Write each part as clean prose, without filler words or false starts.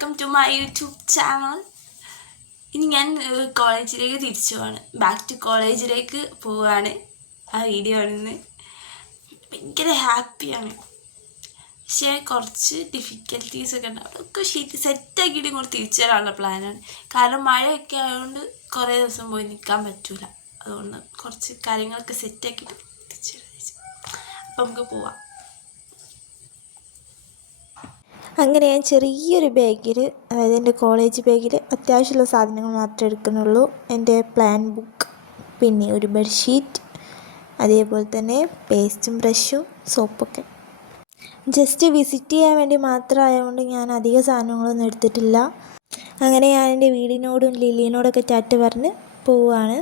Welcome to my YouTube channel. ഇനി ഞാൻ കോളേജിലേക്ക് തിരിച്ചു പോവാണ്. ബാക്ക് ടു കോളേജിലേക്ക് പോവാണ്. ആ വീഡിയോ കാണുന്നത് ഭയങ്കര ഹാപ്പിയാണ്. പക്ഷേ കുറച്ച് ഡിഫിക്കൽട്ടീസൊക്കെ ഉണ്ട്. അതൊക്കെ സെറ്റാക്കിയിട്ട് ഇങ്ങോട്ട് തിരിച്ചു വരാനുള്ള പ്ലാനാണ്. കാരണം മഴയൊക്കെ ആയതുകൊണ്ട് കുറേ ദിവസം പോയി നിൽക്കാൻ പറ്റില്ല. അതുകൊണ്ട് കുറച്ച് കാര്യങ്ങളൊക്കെ സെറ്റാക്കിയിട്ട് തിരിച്ചു വരാം. അപ്പം നമുക്ക് പോവാം. അങ്ങനെ ഞാൻ ചെറിയൊരു ബാഗിൽ, അതായത് എൻ്റെ കോളേജ് ബാഗിൽ അത്യാവശ്യമുള്ള സാധനങ്ങൾ മാത്രമേ എടുക്കുന്നുള്ളൂ. എൻ്റെ പ്ലാൻ ബുക്ക്, പിന്നെ ഒരു ബെഡ്ഷീറ്റ്, അതേപോലെ തന്നെ പേസ്റ്റും ബ്രഷും സോപ്പൊക്കെ. ജസ്റ്റ് വിസിറ്റ് ചെയ്യാൻ വേണ്ടി മാത്രമായതുകൊണ്ട് ഞാൻ അധിക സാധനങ്ങളൊന്നും എടുത്തിട്ടില്ല. അങ്ങനെ ഞാൻ എൻ്റെ വീടിനോടും ലില്ലിനോടൊക്കെ ടാറ്റ പറഞ്ഞ് പോവുകയാണ്.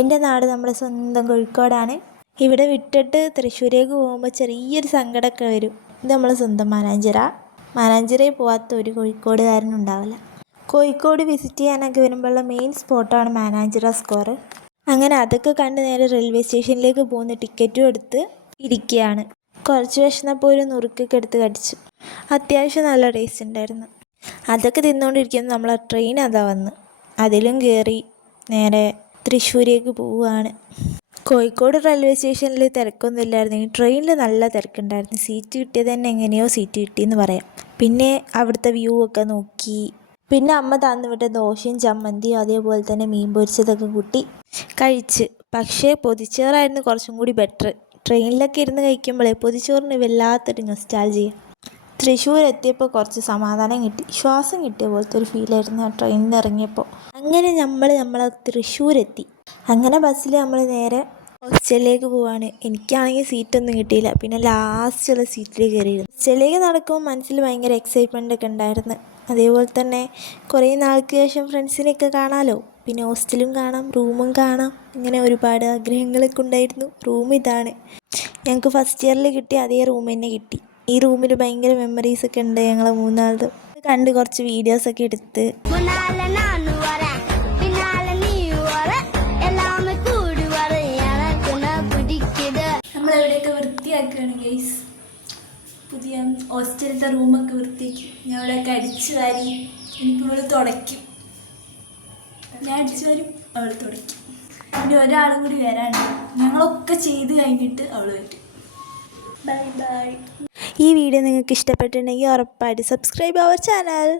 എൻ്റെ നാട് നമ്മുടെ സ്വന്തം കോഴിക്കോടാണ്. ഇവിടെ വിട്ടിട്ട് തൃശ്ശൂരേക്ക് പോകുമ്പോൾ ചെറിയൊരു സങ്കടമൊക്കെ വരും. ഇത് നമ്മളെ സ്വന്തം മാനാഞ്ചിറയിൽ പോകാത്ത ഒരു കോഴിക്കോടുകാരനുണ്ടാവില്ല. കോഴിക്കോട് വിസിറ്റ് ചെയ്യാനൊക്കെ വരുമ്പോഴുള്ള മെയിൻ സ്പോട്ടാണ് മാനാഞ്ചിറ സ്ക്വയർ. അങ്ങനെ അതൊക്കെ കണ്ട് നേരെ റെയിൽവേ സ്റ്റേഷനിലേക്ക് പോകുന്ന ടിക്കറ്റും എടുത്ത് ഇരിക്കുകയാണ്. കുറച്ച് വിശന്നപ്പോൾ ഒരു നുറുക്കൊക്കെ എടുത്ത് കടിച്ചു. അത്യാവശ്യം നല്ല ടേസ്റ്റ് ഉണ്ടായിരുന്നു. അതൊക്കെ തിന്നുകൊണ്ടിരിക്കുന്നത് നമ്മളെ ട്രെയിൻ അതാ വന്ന്. അതിലും കയറി നേരെ തൃശ്ശൂരേക്ക് പോവുകയാണ്. കോഴിക്കോട് റെയിൽവേ സ്റ്റേഷനിൽ തിരക്കൊന്നുമില്ലായിരുന്നു. ഈ ട്രെയിനിൽ നല്ല തിരക്കുണ്ടായിരുന്നു. സീറ്റ് കിട്ടിയത് തന്നെ എങ്ങനെയോ സീറ്റ് കിട്ടിയെന്ന് പറയാം. പിന്നെ അവിടുത്തെ വ്യൂ ഒക്കെ നോക്കി. പിന്നെ അമ്മ തന്നുവിട്ട ദോശയും ചമ്മന്തിയും അതേപോലെ തന്നെ മീൻ പൊരിച്ചതൊക്കെ കൂട്ടി കഴിച്ച്. പക്ഷേ പൊതിച്ചോറായിരുന്നു കുറച്ചും കൂടി ബെറ്റർ. ട്രെയിനിലൊക്കെ ഇരുന്ന് കഴിക്കുമ്പോഴേ പൊതിച്ചോറിന് വല്ലാത്തൊരു നൊസ്റ്റാൾജിയ. തൃശ്ശൂർ എത്തിയപ്പോൾ കുറച്ച് സമാധാനം കിട്ടി, ശ്വാസം കിട്ടിയ പോലത്തെ ഒരു ഫീലായിരുന്നു ആ ട്രെയിനിൽ നിന്ന് ഇറങ്ങിയപ്പോൾ. അങ്ങനെ നമ്മളെ തൃശ്ശൂരെത്തി. അങ്ങനെ ബസ്സിൽ നമ്മൾ നേരെ ഹോസ്റ്റലിലേക്ക് പോവാണ്. എനിക്കാണെങ്കിൽ സീറ്റൊന്നും കിട്ടിയില്ല. പിന്നെ ലാസ്റ്റുള്ള സീറ്റിൽ കയറിയിരുന്നു. ഹോസ്റ്റലിലേക്ക് നടക്കുമ്പോൾ മനസ്സിൽ ഭയങ്കര എക്സൈറ്റ്മെൻ്റ് ഒക്കെ ഉണ്ടായിരുന്നു. അതേപോലെ തന്നെ കുറേ നാൾക്ക് ശേഷം ഫ്രണ്ട്സിനെയൊക്കെ കാണാമല്ലോ. പിന്നെ ഹോസ്റ്റലും കാണാം, റൂമും കാണാം. ഇങ്ങനെ ഒരുപാട് ആഗ്രഹങ്ങളൊക്കെ ഉണ്ടായിരുന്നു. റൂം ഇതാണ്. ഞങ്ങൾക്ക് ഫസ്റ്റ് ഇയറിൽ കിട്ടിയ അതേ റൂം തന്നെ കിട്ടി. ഈ റൂമിൽ ഭയങ്കര മെമ്മറീസൊക്കെ ഉണ്ട്. ഞങ്ങൾ മൂന്നാളത് കണ്ട് കുറച്ച് വീഡിയോസൊക്കെ എടുത്ത് നമ്മളെവിടെയൊക്കെ വൃത്തിയാക്കുകയാണ് ഗൈസ്. പുതിയ ഹോസ്റ്റലിലത്തെ റൂമൊക്കെ വൃത്തിയാക്കി. ഞാൻ അവിടെയൊക്കെ അടിച്ചു വാരി. എനിക്ക് ഇവിടെ തുടയ്ക്കും. ഞാൻ അടിച്ചു വാരും, അവൾ തുടയ്ക്കും. പിന്നെ ഒരാളും കൂടി വരാനുണ്ട്. ഞങ്ങളൊക്കെ ചെയ്ത് കഴിഞ്ഞിട്ട് അവൾ വരും. Bye bye. ഈ വീഡിയോ നിങ്ങൾക്ക് ഇഷ്ടപ്പെട്ടിട്ടുണ്ടെങ്കിൽ ഉറപ്പായിട്ട് സബ്സ്ക്രൈബ് അവർ ചാനൽ.